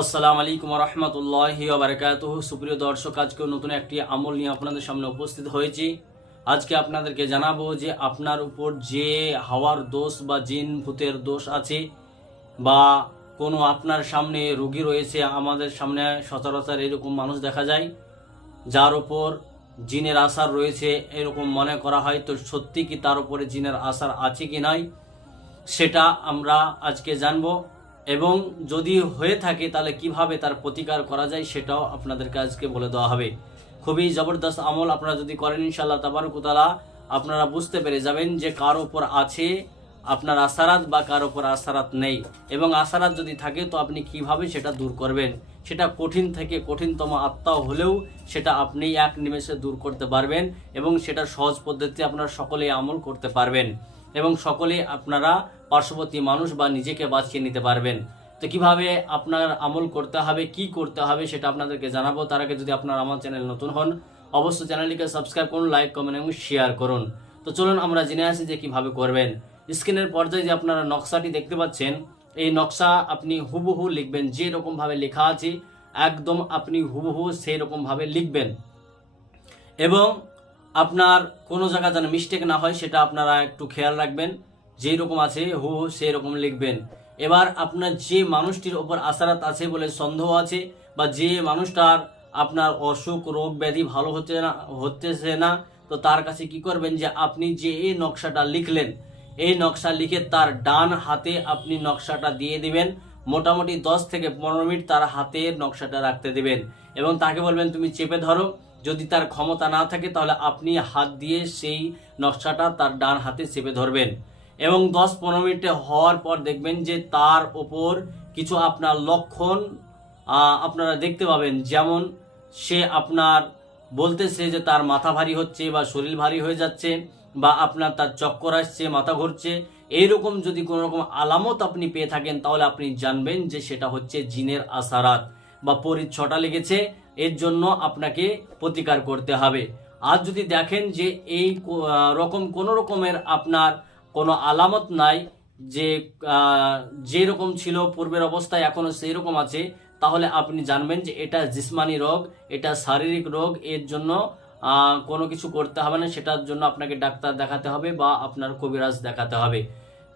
আসসালামু আলাইকুম রহমতুল্লাহি বারকাত সুপ্রিয় দর্শক, আজকে নতুন একটি আমল নিয়ে আপনাদের সামনে উপস্থিত হয়েছি। আজকে আপনাদেরকে জানাব যে আপনার উপর যে হাওয়ার দোষ বা জিন ভূতের দোষ আছে বা কোনো আপনার সামনে রোগী রয়েছে, আমাদের সামনে সচরাচর এরকম মানুষ দেখা যায়, যার উপর জিনের আসার রয়েছে এরকম মনে করা হয়। তো সত্যি কি তার উপরে জিনের আসার আছে কি নাই, সেটা আমরা আজকে জানব। এবং যদি হয়ে থাকে তাহলে কীভাবে তার প্রতিকার করা যায় সেটাও আপনাদেরকে আজকে বলে দেওয়া হবে। খুবই জবরদস্ত আমল আপনারা যদি করেন ইনশাল্লাহ তাবারকুতালা আপনারা বুঝতে পেরে যাবেন যে কার ওপর আছে, আপনার আসারাত বা কার ওপর আসারাত নেই। এবং আসারাত যদি থাকে তো আপনি কীভাবে সেটা দূর করবেন? সেটা কঠিন থেকে কঠিনতম আত্মা হলেও সেটা আপনি এক নিমেষে দূর করতে পারবেন এবং সেটা সহজ পদ্ধতিতে আপনারা সকলেই আমল করতে পারবেন। এবং সকলে আপনারা পার্শ্ববর্তী মানুষ বা নিজেকে বাঁচিয়ে নিতে পারবেন। তো কীভাবে আপনার আমল করতে হবে, কি করতে হবে সেটা আপনাদেরকে জানাব। তার আগে যদি আপনার আমার চ্যানেল নতুন হন, অবশ্যই চ্যানেলটিকে সাবস্ক্রাইব করুন, লাইক, কমেন্ট এবং শেয়ার করুন। তো চলুন আমরা জেনে আসি যে কীভাবে করবেন। স্ক্রিনের পর্যায়ে যে আপনারা নকশাটি দেখতে পাচ্ছেন, এই নকশা আপনি হুবহু লিখবেন। যে রকম ভাবে লেখা আছে, একদম আপনি হুবহু সেই রকম ভাবে লিখবেন। এবং আপনার কোনো জায়গা যেন মিস্টেক না হয়, সেটা আপনারা একটু খেয়াল রাখবেন। যেই রকম আছে, হু হু সেই রকম লিখবেন। এবার আপনার যে মানুষটির ওপর আসারাত আছে বলে সন্দেহ আছে, বা যে মানুষটার আপনার অসুখ, রোগ ব্যাধি ভালো হচ্ছে না, হতেছে না, তো তার কাছে কি করবেন যে আপনি যে এই নকশাটা লিখলেন, এই নকশা লিখে তার ডান হাতে আপনি নকশাটা দিয়ে দিবেন। মোটামুটি দশ থেকে পনেরো মিনিট তার হাতের নকশাটা রাখতে দিবেন। এবং তাকে বলবেন, তুমি চেপে ধরো। যদি তার ক্ষমতা না থাকে, তাহলে আপনি হাত দিয়ে সেই নকশাটা তার ডান হাতে চেপে ধরবেন। এবং দশ পনেরো মিনিটে হওয়ার পর দেখবেন যে তার ওপর কিছু আপনার লক্ষণ আপনারা দেখতে পাবেন। যেমন সে আপনার বলতেছে যে তার মাথা ভারী হচ্ছে বা শরীর ভারী হয়ে যাচ্ছে বা আপনার তার চক্কর আসছে, মাথা ঘুরছে। এইরকম যদি কোনো রকম আলামত আপনি পেয়ে থাকেন, তাহলে আপনি জানবেন যে সেটা হচ্ছে জিনের আসারাত বা পরিচ্ছটা লেগেছে। এর জন্য আপনাকে প্রতিকার করতে হবে। আর যদি দেখেন যে এই রকম কোনো রকমের আপনার কোনো আলামত নাই, যে যে রকম ছিল, পূর্বের অবস্থায় এখনও সেই রকম আছে, তাহলে আপনি জানবেন যে এটা জিসমানি রোগ, এটা শারীরিক রোগ, এর জন্য কোনো কিছু করতে হবে না, সেটার জন্য আপনাকে ডাক্তার দেখাতে হবে বা আপনার কবিরাজ দেখাতে হবে।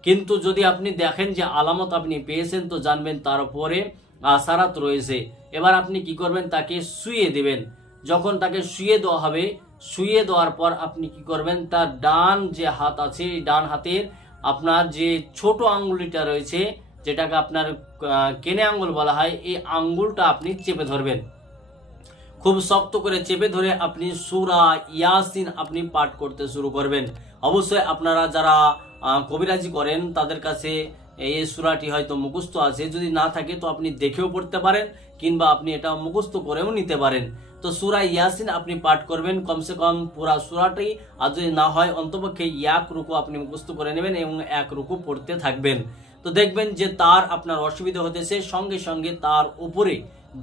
কিন্তু যদি আপনি দেখেন যে আলামত আপনি পেয়েছেন, তো জানবেন তার উপরে আসারাত রয়েছে। এবার আপনি কি করবেন? তাকে শুয়ে দেবেন। যখন তাকে শুয়ে দেওয়া হবে শুয়ে দেওয়ার পর আপনি কি করবেন? তার ডান যে হাত আছে ডান হাতের আপনার যে ছোট আঙ্গুলিটা রয়েছে, যেটাকে আপনার কেনে আঙ্গুল বলা হয়, এই আঙ্গুলটা আপনি চেপে ধরবেন। খুব শক্ত করে চেপে ধরে আপনি সুরা ইয়াসিন আপনি পাঠ করতে শুরু করবেন। অবশ্যই আপনারা যারা কবিরাজি করেন, তাদের কাছে এই সুরাটি হয়তো মুখস্থ আছে। যদি না থাকে তো আপনি দেখেও পড়তে পারেন, কিংবা আপনি এটা মুখস্থ করেও নিতে পারেন। তো সুরা ইয়াসিন আপনি পাঠ করবেন, কমসে কম পুরা সুরাটি। আর যদি না হয়, অন্তপক্ষে এক রুকু আপনি মুখস্থ করে নেবেন এবং এক রুকু পড়তে থাকবেন। তো দেখবেন যে তার আপনার অসুবিধা হতেছে, সঙ্গে সঙ্গে তার উপরে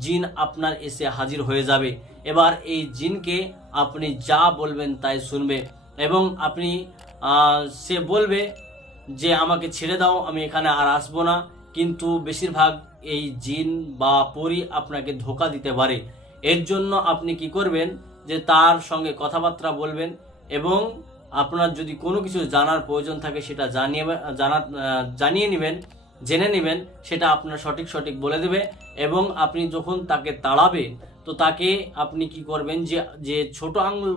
জিন আপনার এসে হাজির হয়ে যাবে। এবার এই জিনকে আপনি যা বলবেন তাই শুনবে এবং আপনি সে বলবে যে আমাকে ছেড়ে দাও, আমি এখানে আর আসব না। কিন্তু বেশিরভাগ এই জিন বা পরি আপনাকে ধোকা দিতে পারে। এর জন্য আপনি কি করবেন যে তার সঙ্গে কথাবার্তা বলবেন এবং আপনার যদি কোনো কিছু জানার প্রয়োজন থাকে সেটা জানিয়ে জানা জানিয়ে নেবেন, জেনে নেবেন, সেটা আপনার সঠিক সঠিক বলে দেবে এবং আপনি যখন তাকে তাড়াবেন, তো তাকে আপনি কি করবেন যে যে ছোট আঙুল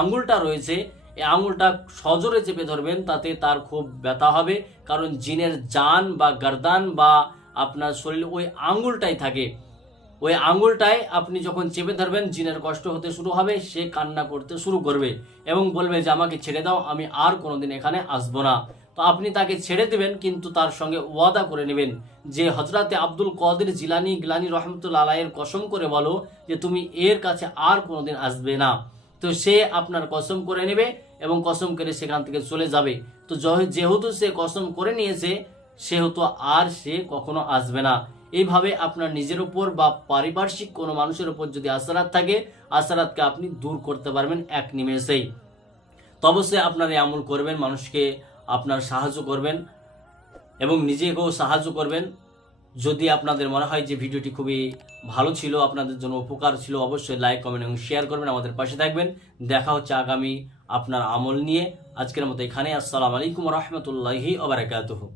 আঙুলটা রয়েছে এই আঙ্গুলটা সজোরে চেপে ধরবেন, তাতে তার খুব ব্যথা হবে। কারণ জিনের জান বা গারদান বা আপনার শরীর ওই আঙুলটাই থাকে। ওই আঙ্গুলটায় আপনি যখন চেপে ধরবেন, জিনের কষ্ট হতে শুরু হবে, সে কান্না করতে শুরু করবে এবং বলবে যে, আমাকে ছেড়ে দাও, আমি আর কোনোদিন এখানে আসব না। তো আপনি তাকে ছেড়ে দেবেন, কিন্তু তার সঙ্গে ওয়াদা করে নেবেন যে হজরতে আব্দুল কদির জিলানি গিলানি রহমতুল্লা আলাইয়ের কসম করে বলো যে, তুমি এর কাছে আর কোনোদিন আসবে না। তো সে আপনার কসম করে নেবে এবং কসম করে সেখান থেকে চলে যাবে। তো যেহেতু সে কসম করে নিয়েছে, সেহেতু আর সে কখনো আসবে না। এইভাবে আপনার নিজের উপর বা পারিপার্শ্বিক কোনো মানুষের উপর যদি আসারাত থাকে আসারাতকে আপনি দূর করতে পারবেন এক নিমেষেই। তো অবশ্যই আপনার এই আমল করবেন, মানুষকে আপনার সাহায্য করবেন এবং নিজেকেও সাহায্য করবেন। যদি আপনাদের মনে হয় যে ভিডিওটি খুবই ভালো ছিল, আপনাদের জন্য উপকার ছিল, অবশ্যই লাইক কমেন্ট এবং শেয়ার করবেন, আমাদের পাশে থাকবেন। দেখা হচ্ছে আগামী আপনার আমল নিয়ে। আজকের মতো এখানে আসসালামু আলাইকুম রহমতুল্লাহি আবরাকাতুহু